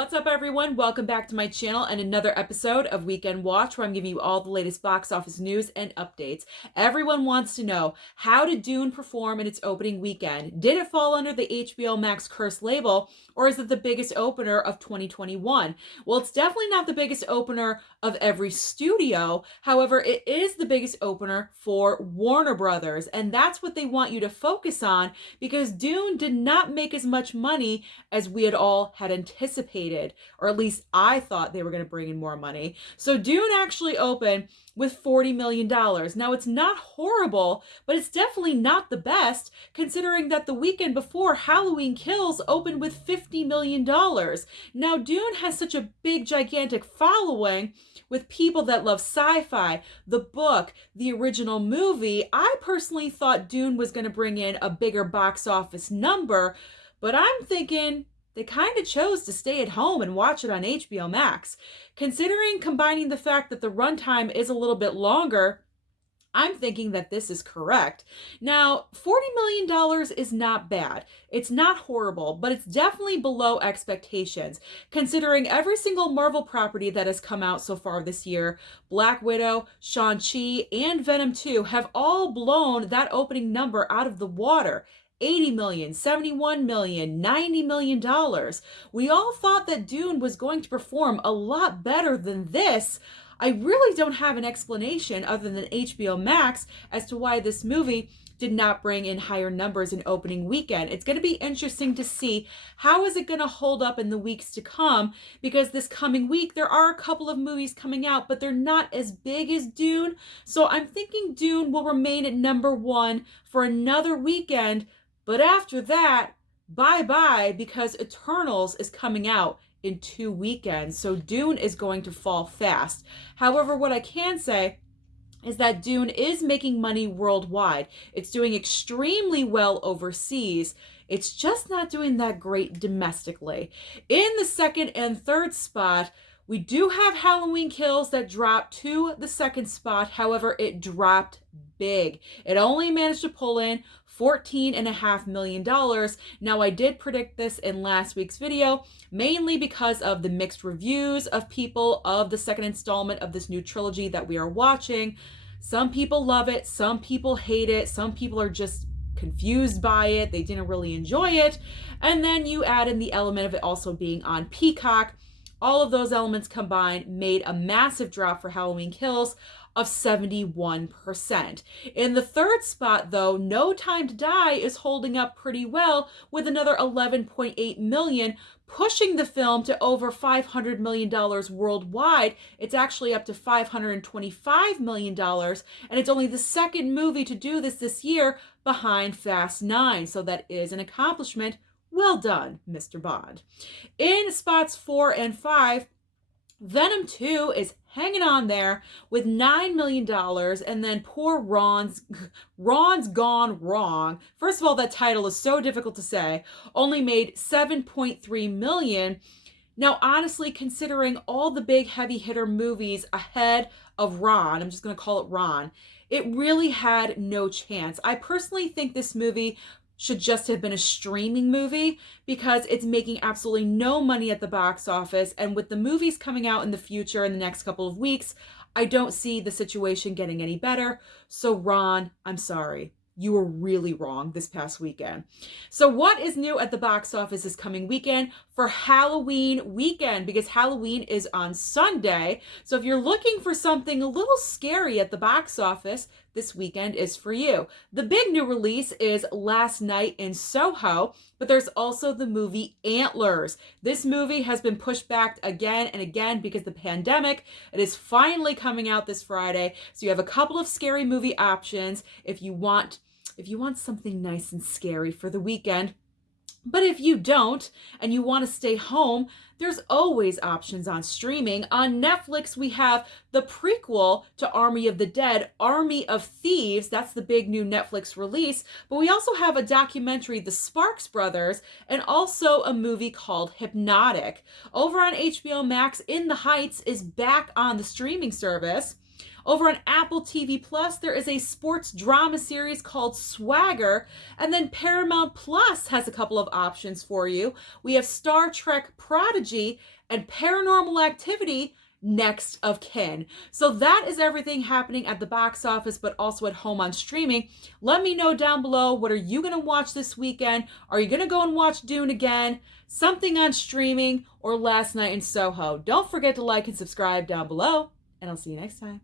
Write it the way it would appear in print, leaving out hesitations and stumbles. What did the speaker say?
What's up, everyone? Welcome back to my channel and another episode of Weekend Watch, where I'm giving you all the latest box office news and updates. Everyone wants to know, how did Dune perform in its opening weekend? Did it fall under the HBO Max curse label, or is it the biggest opener of 2021? Well, it's definitely not the biggest opener of every studio. However, it is the biggest opener for Warner Brothers, and that's what they want you to focus on, because Dune did not make as much money as we had all had anticipated. Or at least I thought they were going to bring in more money. So Dune actually opened with $40 million. Now, it's not horrible, but it's definitely not the best, considering that the weekend before, Halloween Kills opened with $50 million. Now, Dune has such a big, gigantic following with people that love sci-fi, the book, the original movie. I personally thought Dune was going to bring in a bigger box office number, but I'm thinking they kind of chose to stay at home and watch it on HBO Max. Considering combining the fact that the runtime is a little bit longer, I'm thinking that this is correct. Now, $40 million is not bad. It's not horrible, but it's definitely below expectations. Considering every single Marvel property that has come out so far this year, Black Widow, Shang-Chi, and Venom 2 have all blown that opening number out of the water. $80 million, $71 million, $90 million. We all thought that Dune was going to perform a lot better than this. I really don't have an explanation other than HBO Max as to why this movie did not bring in higher numbers in opening weekend. It's going to be interesting to see how is it going to hold up in the weeks to come, because this coming week there are a couple of movies coming out, but they're not as big as Dune. So I'm thinking Dune will remain at number one for another weekend. But after that, bye-bye, because Eternals is coming out in 2 weekends. So Dune is going to fall fast. However, what I can say is that Dune is making money worldwide. It's doing extremely well overseas. It's just not doing that great domestically. In the second and third spot, we do have Halloween Kills that dropped to the second spot. However, it dropped big. It only managed to pull in $14.5 million. Now, I did predict this in last week's video, mainly because of the mixed reviews of people of the second installment of this new trilogy that we are watching. Some people love it, some people hate it, some people are just confused by it, they didn't really enjoy it. And then you add in the element of it also being on Peacock. All of those elements combined made a massive drop for Halloween Kills of 71%. In the third spot, though, No Time to Die is holding up pretty well with another $11.8 million, pushing the film to over $500 million worldwide. It's actually up to $525 million, and it's only the second movie to do this year behind Fast 9, so that is an accomplishment. Well done, Mr. Bond. In spots 4 and 5, Venom 2 is hanging on there with $9 million, and then poor Ron's Gone Wrong. First of all, that title is so difficult to say. Only made $7.3 million. Now, honestly, considering all the big heavy hitter movies ahead of Ron, I'm just going to call it Ron, it really had no chance. I personally think this movie should just have been a streaming movie, because it's making absolutely no money at the box office. And with the movies coming out in the future in the next couple of weeks, I don't see the situation getting any better. So Ron, I'm sorry. You were really wrong this past weekend. So what is new at the box office this coming weekend for Halloween weekend? Because Halloween is on Sunday. So if you're looking for something a little scary at the box office, this weekend is for you. The big new release is Last Night in Soho, but there's also the movie Antlers. This movie has been pushed back again and again because of the pandemic. It is finally coming out this Friday. So you have a couple of scary movie options if you want something nice and scary for the weekend. But if you don't and you want to stay home, there's always options on streaming. On Netflix, we have the prequel to Army of the Dead, Army of Thieves. That's the big new Netflix release. But we also have a documentary, The Sparks Brothers, and also a movie called Hypnotic. Over on HBO Max, In the Heights is back on the streaming service. Over on Apple TV Plus, there is a sports drama series called Swagger. And then Paramount Plus has a couple of options for you. We have Star Trek Prodigy and Paranormal Activity, Next of Kin. So that is everything happening at the box office, but also at home on streaming. Let me know down below, what are you going to watch this weekend? Are you going to go and watch Dune again? Something on streaming, or Last Night in Soho? Don't forget to like and subscribe down below, and I'll see you next time.